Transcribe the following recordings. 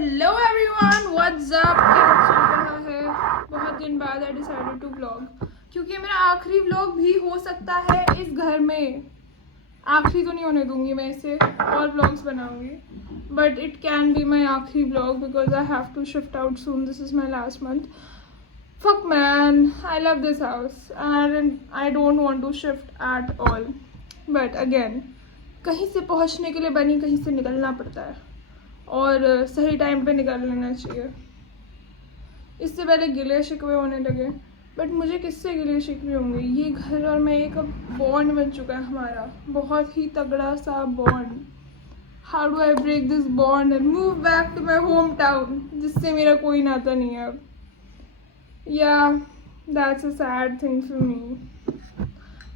Hello everyone, what's up. क्या चल रहा है? बहुत दिन बाद आई डिसाइडेड टू व्लॉग, क्योंकि मेरा आखिरी व्लॉग भी हो सकता है इस घर में। आखिरी तो नहीं होने दूंगी मैं इसे, और व्लॉग्स बनाऊंगी, but it can be my आखिरी vlog because I have to shift out soon. This is my last month. Fuck man, I love this house and I don't want to shift at all. But again, कहीं से पहुंचने के लिए बनी, कहीं से निकलना पड़ता है और सही टाइम पे निकल लेना चाहिए. इससे पहले गिले शिकवे होने लगे, बट मुझे किससे गिले शिकवे होंगे? ये घर और मैं एक बॉन्ड बन चुका है हमारा, बहुत ही तगड़ा सा bond. How do I break this bond and move back to my home town, जिससे मेरा कोई नाता नहीं है अब. Yeah, that's a sad thing for me.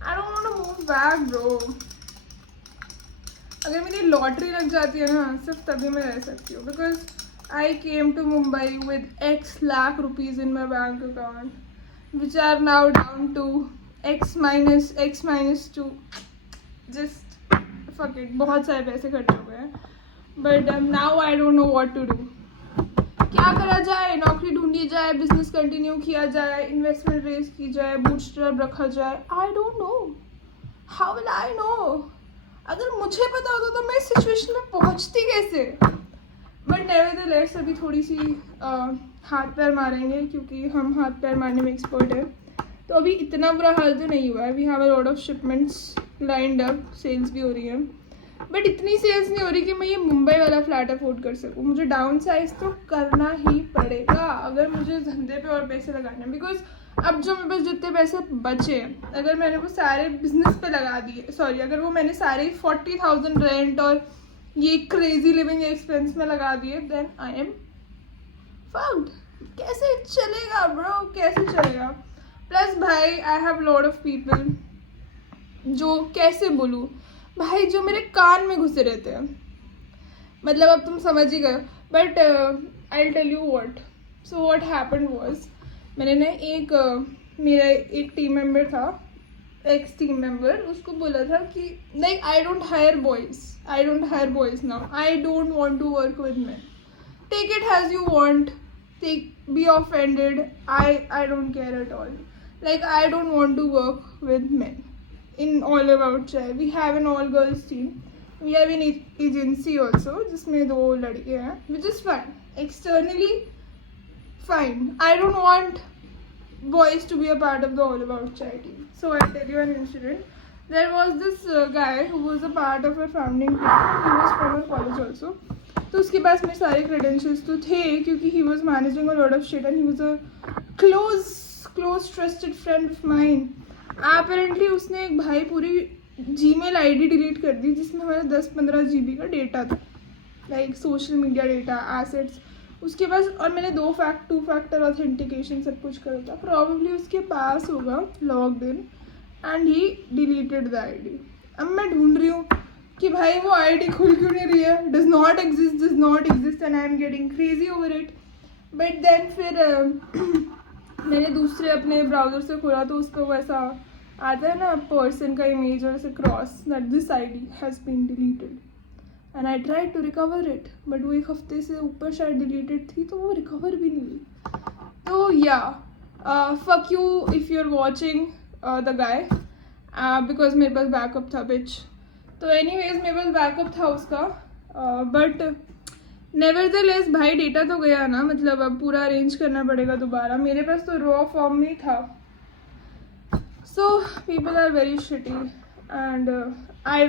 I don't want to move back, bro. अगर मेरी लॉटरी लग जाती है ना, सिर्फ तभी मैं रह सकती हूँ. Because I came to Mumbai with X lakh rupees in my bank account, which are now down to X minus 2. Just fuck it. बहुत सारे पैसे खर्च हो गए हैं. But now I don't know what to do. क्या करा जाए? नौकरी ढूंढी जाए, बिजनेस कंटिन्यू किया जाए, इन्वेस्टमेंट रेज की जाए, बूटस्ट्रैप रखा जाए. I don't know. How will I know? अगर मुझे पता होता तो मैं इस सिचुएशन में पहुंचती कैसे? बट नेवरदलेस अभी थोड़ी सी हाथ पैर मारेंगे, क्योंकि हम हाथ पैर मारने में एक्सपर्ट है. तो अभी इतना बुरा हाल तो नहीं हुआ है. We have a lot of shipments lined up, sales भी हो रही है, बट इतनी सेल्स नहीं हो रही कि मैं ये मुंबई वाला फ्लैट अफोर्ड कर सकूँ. मुझे डाउन साइज तो करना ही पड़ेगा अगर मुझे धंधे पे और पैसे लगाने. बिकॉज अब जो मेरे पास जितने पैसे बचे, अगर मैंने वो सारे बिजनेस पे लगा दिए, सॉरी, अगर वो मैंने सारे 40,000 रेंट और ये क्रेजी लिविंग एक्सपेंस में लगा दिए, देन आई एम फक्ड. कैसे चलेगा ब्रो, कैसे चलेगा? प्लस भाई, I have lot of people जो, कैसे बोलूँ भाई, जो मेरे कान में घुसे रहते हैं. मतलब अब तुम समझ ही गए. But I tell you what. So what happened was, मैंने ना मेरा एक टीम मेंबर था, एक्स टीम मेंबर, उसको बोला था कि like I don't hire boys now. I don't want to work with men. Take it as you want, take, be offended. I don't care at all. Like I don't want to work with men. In All About Chai, we have an all girls team. We have an agency also, जिसमें 2 लड़के हैं, which is fine. Externally, fine. I don't want boys to be a part of the All About Chai team. So I'll tell you an incident. There was this guy who was a part of our founding team. He was from our college also. तो उसके पास मेरे सारे credentials तो थे, क्योंकि he was managing a lot of shit and he was a close trusted friend of mine. Apparently उसने एक भाई पूरी जीमेल आईडी डिलीट कर दी, जिसमें हमारा 10-15 GB का डेटा था, like social media data, assets उसके पास. और मैंने 2 फैक्टर ऑथेंटिकेशन सब कुछ करा था. प्रॉबेबली उसके पास होगा logged in and he deleted the ID. अब मैं ढूंढ रही हूँ कि भाई वो आईडी खुल क्यों नहीं रही है. Does not exist and I am getting crazy over it. But then फिर मैंने दूसरे अपने ब्राउज़र से खोला, तो उस पर वैसा आता है ना, पर्सन का इमेज और ऐसे cross, that this ID has been deleted. And I try to recover it, but वो 1 हफ्ते से ऊपर शायद डिलीटेड थी, तो वो रिकवर भी नहीं हुई. तो yeah fuck you if you are watching the guy, because मेरे पास बैकअप था बिच. तो एनीवेज मेरे पास बैकअप था उसका, बट नेवरदलेस भाई डेटा तो गया ना. मतलब अब पूरा अरेंज करना पड़ेगा दोबारा. मेरे पास तो रॉ फॉर्म में था. So people are very shitty and I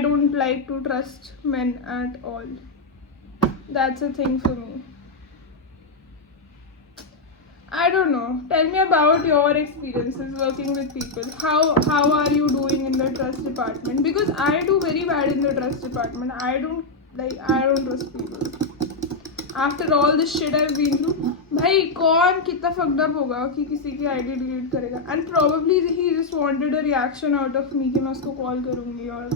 don't like to trust men at all. That's a thing for me. I don't know. Tell me about your experiences working with people. How are you doing in the trust department? Because I do very bad in the trust department. I don't trust people. After all this shit I've been through, भाई कौन कितना fucked up होगा कि किसी की ID delete करेगा. And probably he just wanted a reaction out of me कि मैं उसको कॉल करूँगी, और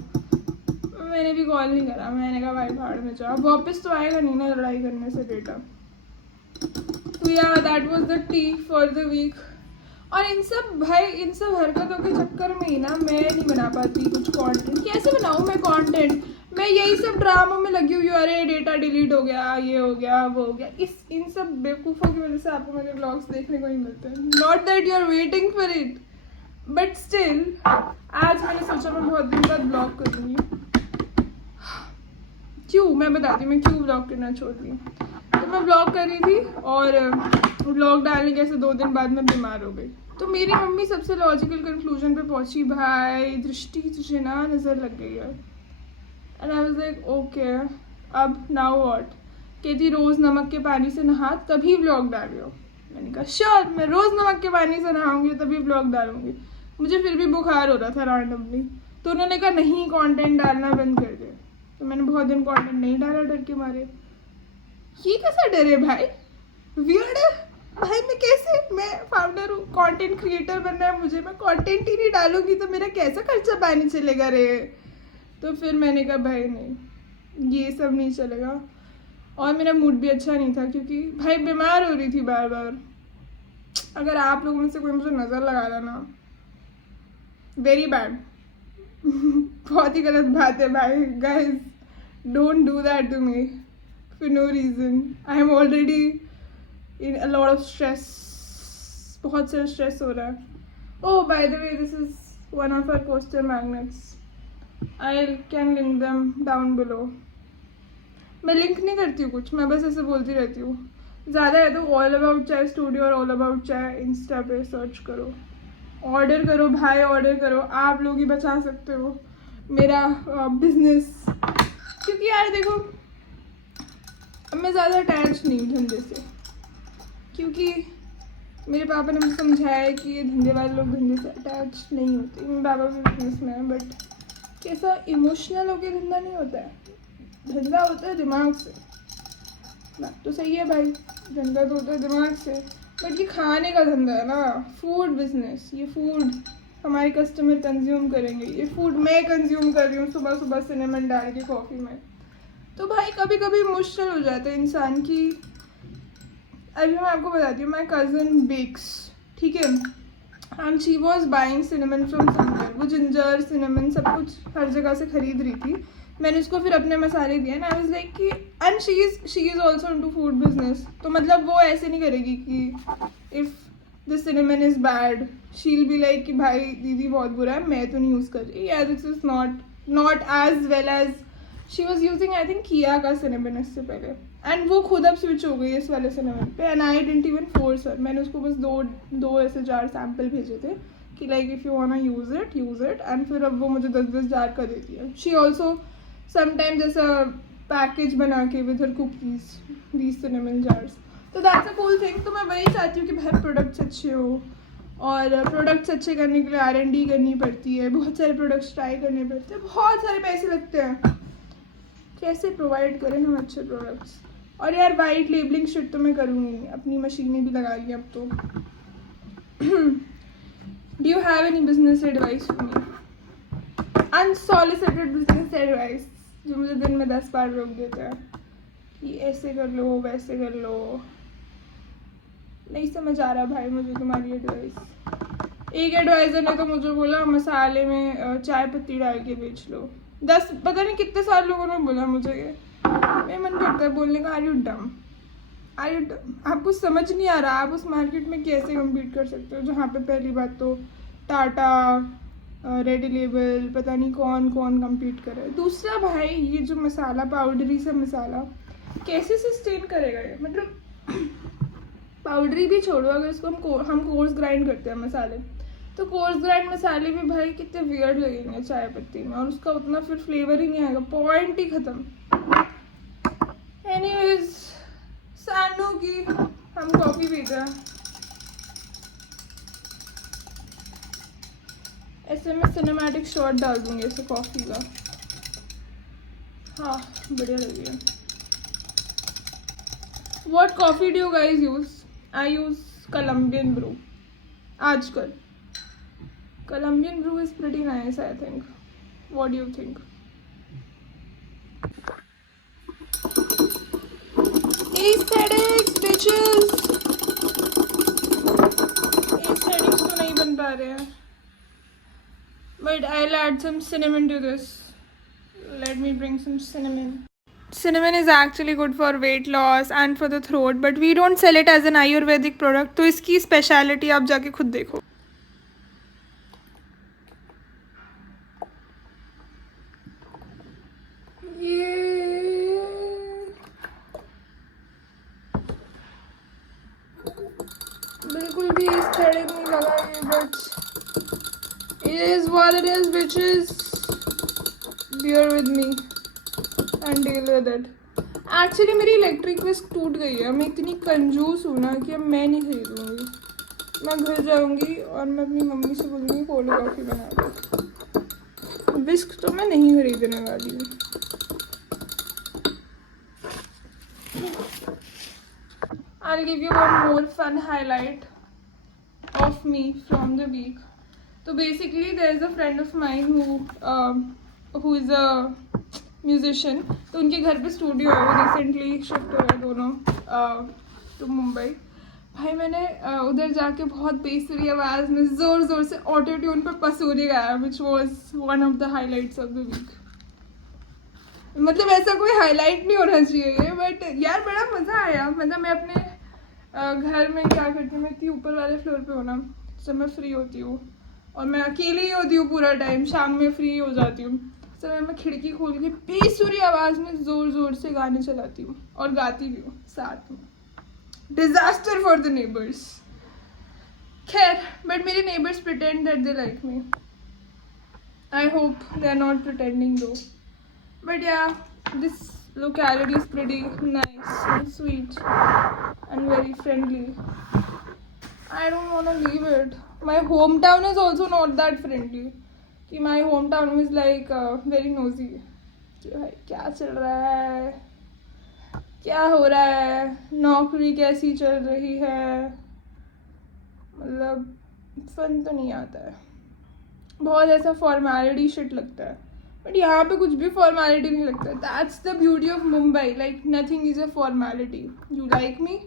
मैंने भी कॉल नहीं करा. मैंने कहा भाई भाड़ में जा, वापस तो आएगा नहीं ना लड़ाई करने से डेटा. तो yeah that was the tea for the week. और इन सब हरकतों के चक्कर में ही ना मैं नहीं बना पाती कुछ कंटेंट. कैसे बनाऊँ मैं कंटेंट? मैं यही सब ड्रामों में लगी हुई हूँ, अरे डेटा डिलीट हो गया, ये हो गया, वो हो गया। इन सब बेवकूफ़ों की वजह से आपको मेरे ब्लॉग्स देखने को नहीं मिलते। Not that you are waiting for it, but still आज मैंने सोचा मैं बहुत दिन बाद ब्लॉग करूँगी। क्यों, मैं बताती हूँ मैं क्यों ब्लॉग करना छोड़ दी। तो मैं ब्लॉग कर रही थी और ब्लॉग डालने के ऐसे 2 दिन बाद मैं बीमार हो गई। तो मेरी मम्मी सबसे लॉजिकल कंक्लूजन पे पहुंची, भाई दृष्टि तुझे ना नज़र लग गई है। And I was like okay, अब नाउ व्हाट। कहती रोज़ नमक के पानी से नहा तभी व्लॉग डालियो। मैंने कहा श्योर, मैं रोज़ नमक के पानी से नहाऊंगी तभी व्लॉग डालूंगी। मुझे फिर भी बुखार हो रहा था रैंडमली, तो उन्होंने कहा नहीं कंटेंट डालना बंद कर दे। तो मैंने बहुत दिन कंटेंट नहीं डाला डर के मारे। ये कैसा डर है भाई, वियर्ड है भाई। मैं कैसे, मैं फाउंडर हूँ, कंटेंट क्रिएटर बनना है मुझे, मैं कंटेंट ही नहीं डालूंगी तो मेरा कैसा खर्चा पानी चलेगा रे। तो फिर मैंने कहा भाई नहीं, ये सब नहीं चलेगा। और मेरा मूड भी अच्छा नहीं था क्योंकि भाई बीमार हो रही थी बार बार। अगर आप लोगों में से कोई मुझे नज़र लगा रहा ना, वेरी बैड बहुत ही गलत बात है भाई। Guys don't do that to me for no reason. I am already in a lot of stress, बहुत सारा स्ट्रेस हो रहा है। Oh by the way, this is one of our coaster magnets, I can link them down below. मैं link नहीं करती हूँ कुछ, मैं बस ऐसे बोलती रहती हूँ। ज़्यादा है तो ऑल अबाउट चाय स्टूडियो और ऑल अबाउट चाय इंस्टा पे सर्च करो, ऑर्डर करो भाई, ऑर्डर करो। आप लोग ही बचा सकते हो मेरा बिजनेस। क्योंकि यार देखो, अब मैं ज़्यादा अटैच नहीं हूँ धंधे से, क्योंकि मेरे पापा ने मुझे समझाया है कि ये धंधे वाले लोग धंधे से अटैच नहीं होते। मेरे पापा भी बिजनेस में है, बट कैसा इमोशनल होकर धंधा नहीं होता है, धंधा होता है दिमाग से। बात तो सही है भाई, धंधा तो होता है दिमाग से, बट ये खाने का धंधा है ना, फूड बिजनेस। ये फूड हमारे कस्टमर कंज्यूम करेंगे, ये फूड मैं कंज्यूम कर रही हूँ सुबह सुबह सिनेमन डाल के कॉफ़ी में। तो भाई कभी कभी मुश्किल हो जाता है इंसान की। अभी मैं आपको बताती हूँ, माई कज़न बेक्स, ठीक है, and she was buying cinnamon from somewhere. वो जिंजर सिनेमन सब कुछ हर जगह से खरीद रही थी। मैंने उसको फिर अपने मसाले दिए ना, आई वाज लाइक कि and she is also into food business. तो मतलब वो ऐसे नहीं करेगी कि if the cinnamon is bad she will be like कि भाई दीदी बहुत बुरा है, मैं तो नहीं यूज़ कर रही। Yeah this is not as well as she was using I think किया का सिनेमन इससे पहले, एंड वो खुद अब स्विच हो गई इस वाले सिनेमन पे। And I didn't even force her, मैंने उसको बस दो ऐसे जार सैम्पल भेजे थे कि like if you want use it, and फिर अब वो मुझे 10-10 जार का देती है। शी ऑल्सो समटाइम्स जैसा पैकेज बना के with her cookies these cinnamon jars. तो दैट्स अ कूल थिंग। तो मैं वही चाहती हूँ कि भाई प्रोडक्ट्स अच्छे हो, और प्रोडक्ट्स अच्छे करने के लिए R&D करनी पड़ती है, बहुत सारे प्रोडक्ट्स ट्राई करने पड़ते हैं, बहुत सारे पैसे लगते हैं। कैसे प्रोवाइड करें हम अच्छे प्रोडक्ट्स। और यार वाइट लेबलिंग शिट तो मैं करूँगी नहीं, अपनी मशीनें भी लगा ली अब तो। Do you have any business advice for me, unsolicited business advice, जो मुझे दिन में 10 बार रोक देते हैं कि ऐसे कर लो वैसे कर लो। नहीं समझ आ रहा भाई मुझे तुम्हारी एडवाइस। एक एडवाइज़र ने तो मुझे बोला मसाले में चाय पत्ती डाल के बेच लो। 10 पता नहीं कितने सारे लोगों ने बोला मुझे ये। मेरा मन करता है बोलने का, आर यू डम, आपको समझ नहीं आ रहा आप उस मार्केट में कैसे कम्पीट कर सकते हो जहाँ पे पहली बात तो टाटा, रेड लेबल, पता नहीं कौन कौन कम्पीट कर रहा है। दूसरा भाई ये जो मसाला पाउडरी सा मसाला कैसे सस्टेन करेगा ये, मतलब पाउडरी भी छोड़ो, अगर इसको हम कोर्स ग्राइंड करते हैं मसाले, तो कोर्स ग्राइंड मसाले भी भाई कितने वियर्ड लगेंगे चाय पत्ती में, और उसका उतना फिर फ्लेवर ही नहीं आएगा, पॉइंट ही ख़त्म। एनीवेज सानू की हम कॉफ़ी पीते हैं, ऐसे मैं सिनेमैटिक शॉट डाल दूँगी ऐसे कॉफ़ी का। हाँ बढ़िया लगी। What coffee do you guys use? I use Colombian brew. आजकल Colombian brew is pretty nice, I think. What do you think? Aesthetics, bitches. Aesthetics तो नहीं बन पा रहे हैं. But I'll add some cinnamon to this. Let's let me bring some cinnamon. Cinnamon is actually good for weight loss and for the throat, but we don't sell it as an Ayurvedic product. तो इसकी speciality आप जाके खुद देखो. बिल्कुल भी aesthetic नहीं लगा ये, but it is what it is, bitches. Bear with me and deal with it. Actually मेरी इलेक्ट्रिक विस्क टूट गई है. मैं इतनी कंजूस हूँ ना कि अब मैं नहीं खरीदूँगी. मैं घर जाऊँगी और मैं अपनी मम्मी से बोलूँगी कोल्ड कॉफ़ी बना दो. विस्क तो मैं नहीं खरीदने वाली हूँ. I'll give you one more fun highlight of me from the week. So basically, there is a friend of mine who is a musician. तो उनके घर पे स्टूडियो है. वो रिसेंटली शिफ्ट हुए हैं दोनों टू मुंबई. भाई मैंने उधर जाके बहुत बेसुरी आवाज़ में ज़ोर ज़ोर से ऑटो ट्यून पर पसूरी गाया, which was one of the highlights of the week. मतलब ऐसा कोई हाईलाइट नहीं होना चाहिए ये, बट यार बड़ा मज़ा आया. मतलब मैं अपने घर में क्या करती हूँ, मैं इतनी ऊपर वाले फ्लोर पे हूँ ना, जब मैं फ्री होती हूँ और मैं अकेले ही होती हूँ पूरा टाइम, शाम में फ्री हो जाती हूँ, समय मैं खिड़की खोल के बेसुरी आवाज़ में ज़ोर ज़ोर से गाने चलाती हूँ और गाती भी हूँ साथ में. Disaster for the neighbours. खैर, बट मेरे neighbours pretend that they like me. I hope they are not pretending though. But yeah, this locality is pretty nice and sweet and very friendly. I don't want to leave it. My hometown is also not that friendly. कि my hometown is like very nosy. कि भाई क्या चल रहा है, क्या हो रहा है, नौकरी कैसी चल रही है. मतलब फन तो नहीं आता है, बहुत ऐसा फॉर्मेलिटी शिट लगता है. बट यहाँ पे कुछ भी फॉर्मेलिटी नहीं लगता. That's the beauty of Mumbai. Like nothing is a formality. You like me,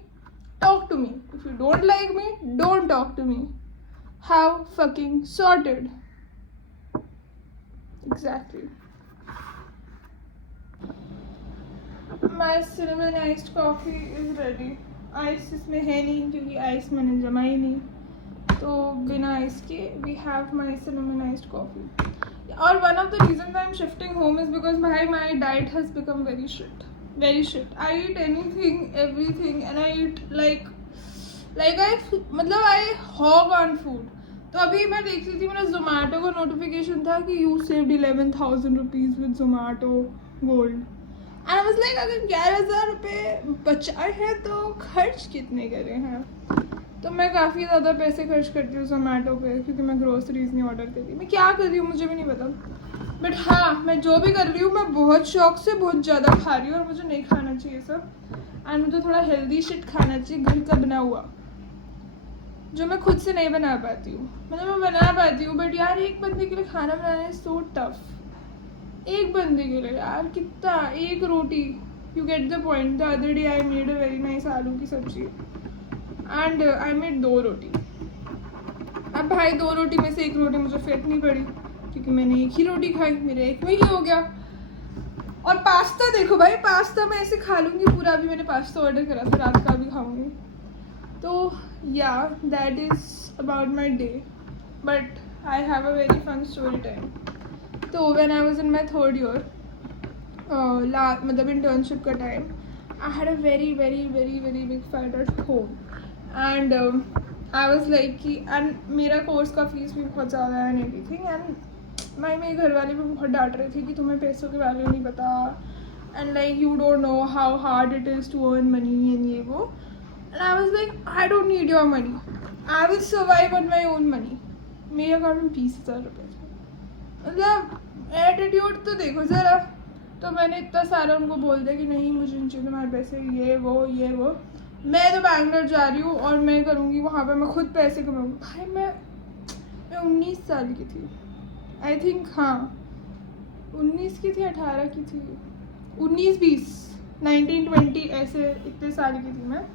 talk to me. If you don't like me, don't talk to me. How fucking sorted. Exactly. My cinnamon iced coffee is ready. Ice इसमें है नहीं क्योंकि ice मैंने जमाई नहीं, तो बिना ice के we have my cinnamon iced coffee. और one of the reasons I'm shifting home is because my diet has become very shit. I eat anything, everything, and I eat like I hog on food. तो अभी मैं देख रही थी, मेरा Zomato का notification था कि you saved 11,000 rupees with Zomato Gold. And I was like, अगर 11,000 रुपये बचाए हैं तो खर्च कितने करे हैं. तो मैं काफ़ी ज़्यादा पैसे खर्च करती हूँ ज़ोमैटो पे, क्योंकि मैं ग्रोसरीज नहीं ऑर्डर करती. मैं क्या कर रही हूँ मुझे भी नहीं पता, बट हाँ मैं जो भी कर रही हूँ मैं बहुत शौक से बहुत ज़्यादा खा रही हूँ. और मुझे नहीं खाना चाहिए सब. एंड मुझे थोड़ा हेल्दी शिट खाना चाहिए, घर का बना हुआ, जो मैं खुद से नहीं बना पाती हूँ. मतलब मैं बना पाती हूँ, बट यार एक बंदे के लिए खाना बनाना है सो टफ. एक बंदे के लिए यार कितना, एक रोटी. You get the point. The other day I made a very nice आलू की सब्जी एंड आई मेड 2 रोटी. अब भाई 2 रोटी में से 1 रोटी मुझे फेंकनी पड़ी क्योंकि मैंने 1 ही रोटी खाई. मेरे 1 में ही हो गया. और पास्ता देखो भाई, पास्ता मैं ऐसे खा लूँगी पूरा. अभी मैंने पास्ता ऑर्डर करा था, रात का भी खाऊंगी. तो yeah that is about my day. But I have a very fun story time. तो when I was in my 3rd year, मतलब इंटर्नशिप का time, I had a very big fight at home. And I was like कि, and मेरा course का fees भी बहुत ज़्यादा है एंड एवरीथिंग. एंड मेरे घर वाले भी बहुत डांट रहे थे कि तुम्हें पैसों के वैल्यू नहीं पता, and like you don't know how hard it is to earn money and ये वो. And I was like I don't need your money, I will survive on my own money. मेरे अकाउंट में 20,000 रुपये थे. मतलब attitude तो देखो ज़रा. तो मैंने इतना सारा उनको बोल दिया कि नहीं मुझे नहीं चाहिए तुम्हारे पैसे, ये वो. मैं तो बैंगलोर जा रही हूँ और मैं करूँगी वहाँ पे, मैं खुद पैसे कमाऊँगी. भाई मैं 19 साल की थी आई थिंक. हाँ 19 की थी, 18 की थी, 19-20, 19-20 ऐसे इतने साल की थी मैं.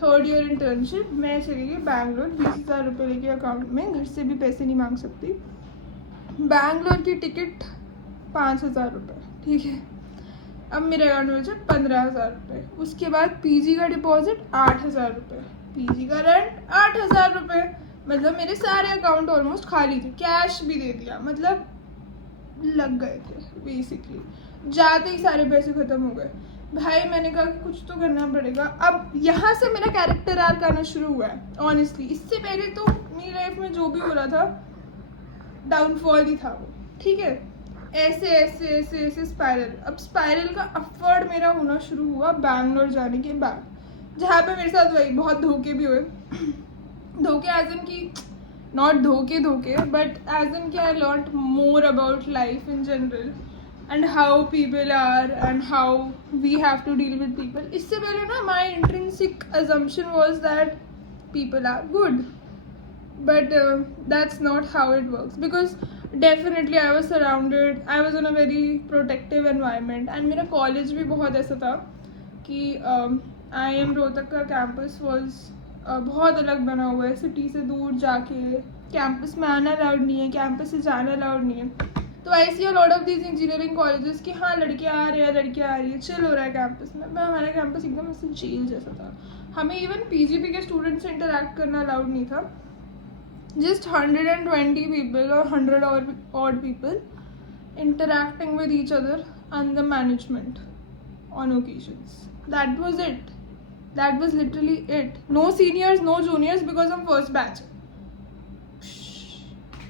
3rd year internship. मैं चली गई बैंगलोर 20,000 रुपये लेके अकाउंट में. घर से भी पैसे नहीं मांग सकती. बैंगलोर की टिकट 5,000 रुपये ठीक है। अब मेरे अकाउंट में बचे 15,000 रुपये। उसके बाद पीजी का डिपॉजिट 8,000 रुपये, पीजी का रेंट 8,000 रुपये। मतलब मेरे सारे अकाउंट ऑलमोस्ट खाली थे, कैश भी दे दिया, मतलब लग गए थे बेसिकली। जाते ही सारे पैसे ख़त्म हो गए। भाई मैंने कहा कि कुछ तो करना पड़ेगा। अब यहाँ से मेरा कैरेक्टर आर्क आना शुरू हुआ है ऑनेस्टली। इससे पहले तो मेरी लाइफ में जो भी हो रहा था डाउनफॉल ही था वो, ठीक है। ऐसे ऐसे ऐसे ऐसे स्पाइरल। अब स्पाइरल का अपवर्ड मेरा होना शुरू हुआ बैंगलोर जाने के बाद, जहाँ पे मेरे साथ वही बहुत धोखे भी हुए। धोखे एज इन की नॉट धोखे बट एज इन की I learn more about life in general and how people are and how we have to deal with people. इससे पहले ना my intrinsic assumption was that people are good, but that's not how it works, because definitely I was surrounded, I was in a very protective environment, and मेरा college भी बहुत ऐसा था कि IIM Rohtak का campus was बहुत अलग बना हुआ है, सिटी से दूर जाके कैंपस में आना अलाउड नहीं है, कैंपस से जाना अलाउड नहीं है। तो I see a lot of these engineering colleges कि हाँ लड़कियाँ आ रही है, लड़कियाँ आ रही है, चिल हो रहा है कैंपस में। मैं हमारा कैंपस एकदम ऐसे जेल जैसा था। हमें इवन पीजीपी के स्टूडेंट्स से इंटरेक्ट करना अलाउड नहीं था। जस्ट 120 पीपल और 100 odd people interacting with each other and the management on occasions. That was it. That was literally it. No seniors, no juniors, because I'm first batch.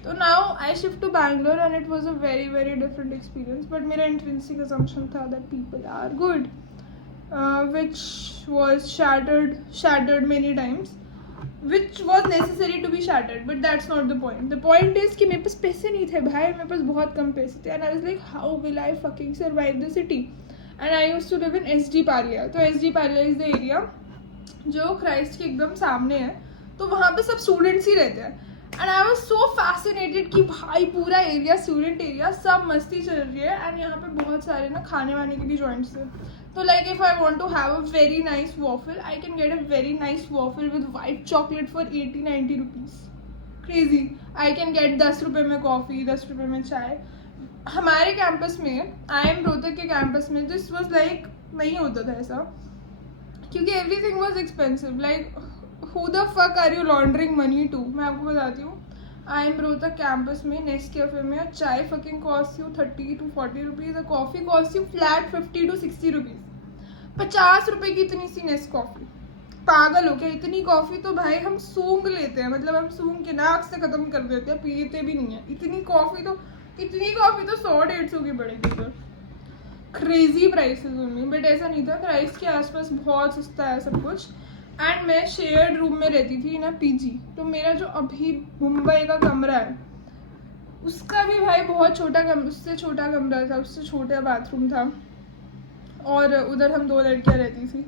So now I shift to Bangalore and it was a very very different experience. But मेरा intrinsic assumption था that people are good, which was shattered many times, which was necessary to be shattered. But that's not the point. The point is कि मेरे पास पैसे नहीं थे भाई, मेरे पास बहुत कम पैसे थे, and I was like, how will I fucking survive the city? And I used to live in SD Palia. तो SD Palia is the area जो क्राइस्ट के एकदम सामने है, तो वहाँ पे सब स्टूडेंट्स ही रहते हैं। And I was so fascinated कि भाई पूरा एरिया स्टूडेंट एरिया, सब मस्ती चल रही है, एंड यहाँ पे बहुत सारे ना खाने वाने के भी जॉइंट्स हैं। तो like if I want to have a very nice waffle, I can get a very nice waffle with white chocolate for 80-90 rupees. Crazy. I can get 10 रुपये में कॉफ़ी, 10 रुपये में चाय। हमारे कैंपस में, IIM रोहतक के कैंपस में, दिस वॉज लाइक नहीं होता था ऐसा, क्योंकि everything was expensive. Like who the fuck are you laundering money to? मैं आपको बताती हूँ, IIM रोहतक कैंपस में नेस्कैफे में chai fucking cost you 30 to 40 rupees, और coffee cost you flat 50 to 60 rupees. 50 रुपये की इतनी सी नेस कॉफ़ी। पागल हो क्या? इतनी कॉफ़ी तो भाई हम सूंघ लेते हैं, मतलब हम सूंघ के नाक से ख़त्म कर देते हैं, पीते भी नहीं है। इतनी कॉफ़ी तो 100-150 की पड़ेगी। तो क्रेजी प्राइसेस होंगी, बट ऐसा नहीं था। प्राइस के आसपास बहुत सस्ता है सब कुछ। एंड मैं शेयर्ड रूम में रहती थी ना पीजी, तो मेरा जो अभी मुंबई का कमरा है उसका भी भाई बहुत छोटा उससे छोटा कमरा था, उससे छोटा बाथरूम था, और उधर हम 2 लड़कियां रहती थी।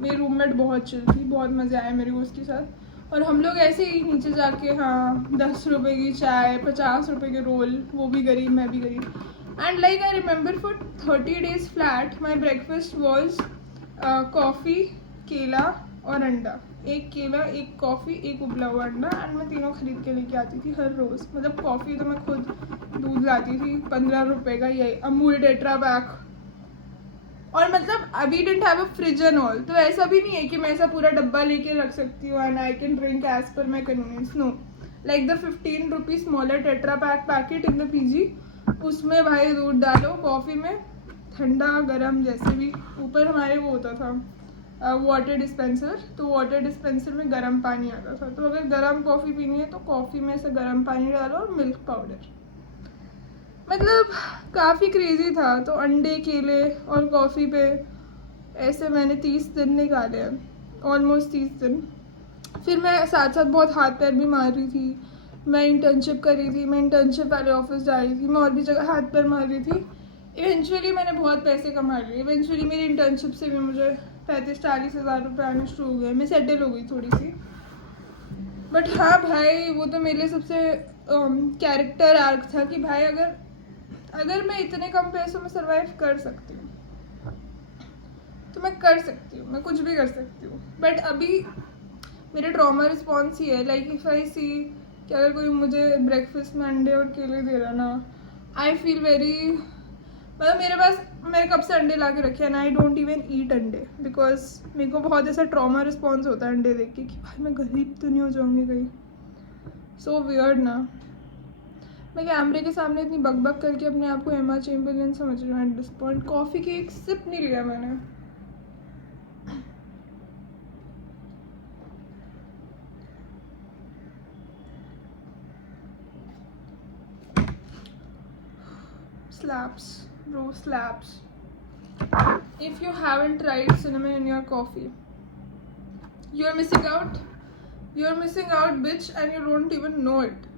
मेरी रूममेट बहुत चिल थी, बहुत मज़े आए मेरे को उसके साथ। और हम लोग ऐसे ही नीचे जाके 10 रुपये की चाय, 50 रुपये के रोल, वो भी गरीब मैं भी गरीब। And like I remember for 30 days flat my breakfast was coffee, केला और अंडा। एक केला, एक कॉफ़ी, एक उबला हुआ अंडा, एंड मैं तीनों खरीद के लेके आती थी हर रोज़। मतलब कॉफ़ी तो मैं खुद दूध लाती थी 15 रुपये का, यही अमूल टेट्रा पैक। और मतलब अभी didn't have a fridge and all, तो ऐसा भी नहीं है कि मैं ऐसा पूरा डब्बा लेके रख सकती हूँ and I can drink as per my convenience. No, like the 15 rupees smaller tetra packet in the PG, उसमें भाई दूध डालो, कॉफ़ी में ठंडा गर्म जैसे भी। ऊपर हमारे वो होता था वाटर डिस्पेंसर, तो वाटर डिस्पेंसर में गर्म पानी आता था, तो अगर गर्म कॉफ़ी पीनी है तो कॉफ़ी में से गर्म पानी डालो और मिल्क पाउडर। मतलब काफ़ी क्रेजी था। तो अंडे, केले और कॉफ़ी पे ऐसे मैंने 30 दिन निकाले हैं, ऑलमोस्ट 30 दिन। फिर मैं साथ साथ बहुत हाथ पैर भी मार रही थी। मैं इंटर्नशिप कर रही थी, मैं इंटर्नशिप वाले ऑफिस जा रही थी, मैं और भी जगह हाथ पैर मार रही थी। इवेंचुअली मैंने बहुत पैसे कमा लिए। इवेंचुअली मेरी इंटर्नशिप से भी मुझे 35-40 हज़ार रुपये आने शुरू हो गए। मैं सेटल हो गई थोड़ी सी। बट हाँ भाई, वो तो मेरे लिए सबसे कैरेक्टर आर्क था कि भाई अगर मैं इतने कम पैसों में सर्वाइव कर सकती हूँ तो मैं कर सकती हूँ, मैं कुछ भी कर सकती हूँ। बट अभी मेरा ट्रॉमा रिस्पॉन्स ही है, लाइक इफ़ आई सी कि अगर कोई मुझे ब्रेकफास्ट में अंडे और केले दे रहा ना, आई फील वेरी मतलब मेरे पास, मैंने कब से अंडे ला के रखे हैं, आई डोंट इवन ईट अंडे बिकॉज मेरे को बहुत ऐसा ट्रॉमा रिस्पॉन्स होता है अंडे देख के कि भाई मैं गरीब तो नहीं हो जाऊँगी कहीं. सो वियर्ड ना. मैं कैमरे के सामने इतनी बकबक करके अपने आप को एमा चेम्बरलेन समझ रही हूँ एट दिस पॉइंट. कॉफ़ी की एक सिप नहीं लिया मैंने. Slaps, bro, slaps. If you haven't tried cinnamon in your coffee, you're missing out. You're missing out, bitch, and you don't even know it.